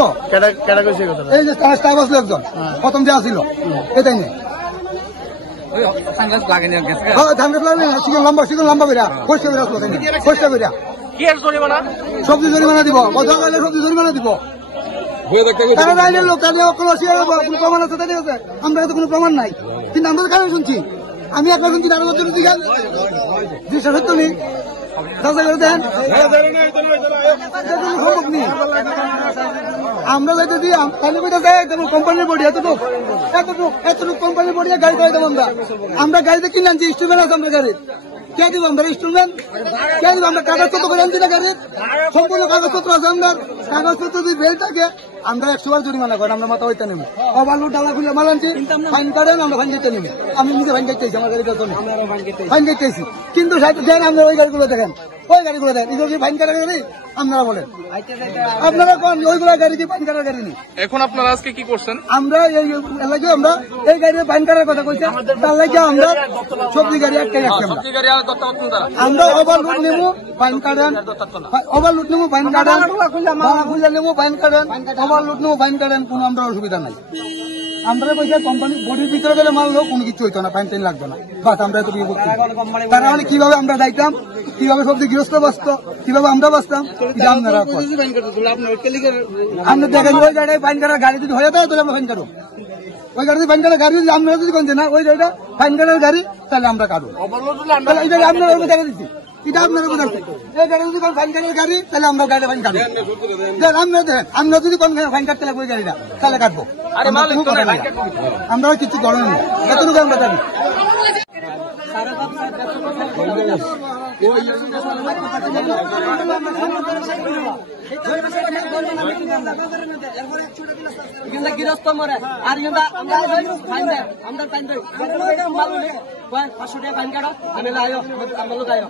দিব এই যে স্টাফ আসলো একজন প্রথম যে আসছিল এটাই নেই লম্বা বেড়া সবজি জরিমানা দিব সবজি জরিমানা দিব তারা লোক প্রমাণ আছে আমরা তো কোনো প্রমাণ নাই কিন্তু আমরা তো কারণ শুনছি আমি আপনার শুনছি তারা সত্য নেই আমরা যাইতেছি কোম্পানির বডি এতটুকু কোম্পানির বডি গাড়ি করে দেবো আমরা গাড়িতে কিনে আনছি ইনস্ট্রুমেন্ট আছে আমরা গাড়ির কে দিব আমরা ইনস্ট্রুমেন্ট কে দিব আমরা কাগজপত্র করে আনছি না গাড়ির সম্পূর্ণ কাগজপত্র আছে আমরা কাগজপত্র যদি বেল থাকে আমরা 100 বার জরিমানা করেন আমরা মাথা হইতে নেব ওভারলোড ডালা খুলে মাল আনছি ফাইন করেন আমরা ফাইন দিতে নেব আমি নিজে ফাইন দিতেছি আমার গাড়ির পেছনে ফাইন দিতেছি কিন্তু আমরা ওই গাড়িগুলো দেখেন ওই গাড়িগুলো দেখেন এগুলো কি ফাইন কাটার গাড়ি আপনারা বলেন আপনারা কোন ওইগুলো গাড়ি কি ফাইন কাটার গাড়ি নেই এখন আপনারা আজকে কি করছেন আমরা এই এলাকায় আমরা এই গাড়ির ফাইন কাটার কথা কইছি তার লাগে আমরা সবজি গাড়ি একটাই রাখছি আমরা ওভারলোড নেব ফাইন কাটেন ওভারলোড নেব ফাইন কাটেন মালা খুলে নেব ফাইন কাটেন ওভারলোড নেব ফাইন কাটেন কোনো আমরা অসুবিধা নাই আমরা পয়সা কোম্পানি বডির ভিতরে গেলে মারলেও কোনো কিছু হইতো না ফাইন টাইন লাগতো না বাস আমরা এত বিয়ে করতাম তার মানে কিভাবে আমরা যাইতাম কিভাবে সবজি গৃহস্থ বাঁচত কিভাবে আমরা বাঁচতাম আমরা দেখেন ওই গাড়িটায় ফাইন কাটার গাড়ি যদি হয়ে যায় তাহলে আমরা ফাইন কাটো ওই গাড়ি ফাইন কাটার গাড়ি যদি আমরা যদি কমছে না ওই গাড়িটা ফাইন কাটার গাড়ি তাহলে আমরা কাটবো এই গাড়ি আপনার দেখা দিচ্ছি এটা আপনার উপর এই গাড়ি যদি কোন ফাইন কাটার গাড়ি তাহলে আমরা গাড়ি ফাইন কাটবো আমরা যদি কোন ফাইন কাটতে লাগবো ওই গাড়িটা তাহলে কাটবো আমরা কিছু করেন না এতটুকু আমরা জানি গৃহস্থ মরে আর আমরা 500 টাকা ফাইন কাটো আমি আয়ো আমার লোক আয়ো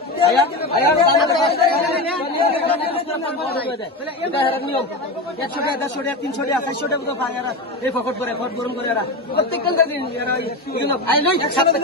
নিয়ম 100 টাকা 150 টাকা 300 টাকা 400 টাকা এই ফকট করে ফট গরম করে প্রত্যেকটা দিন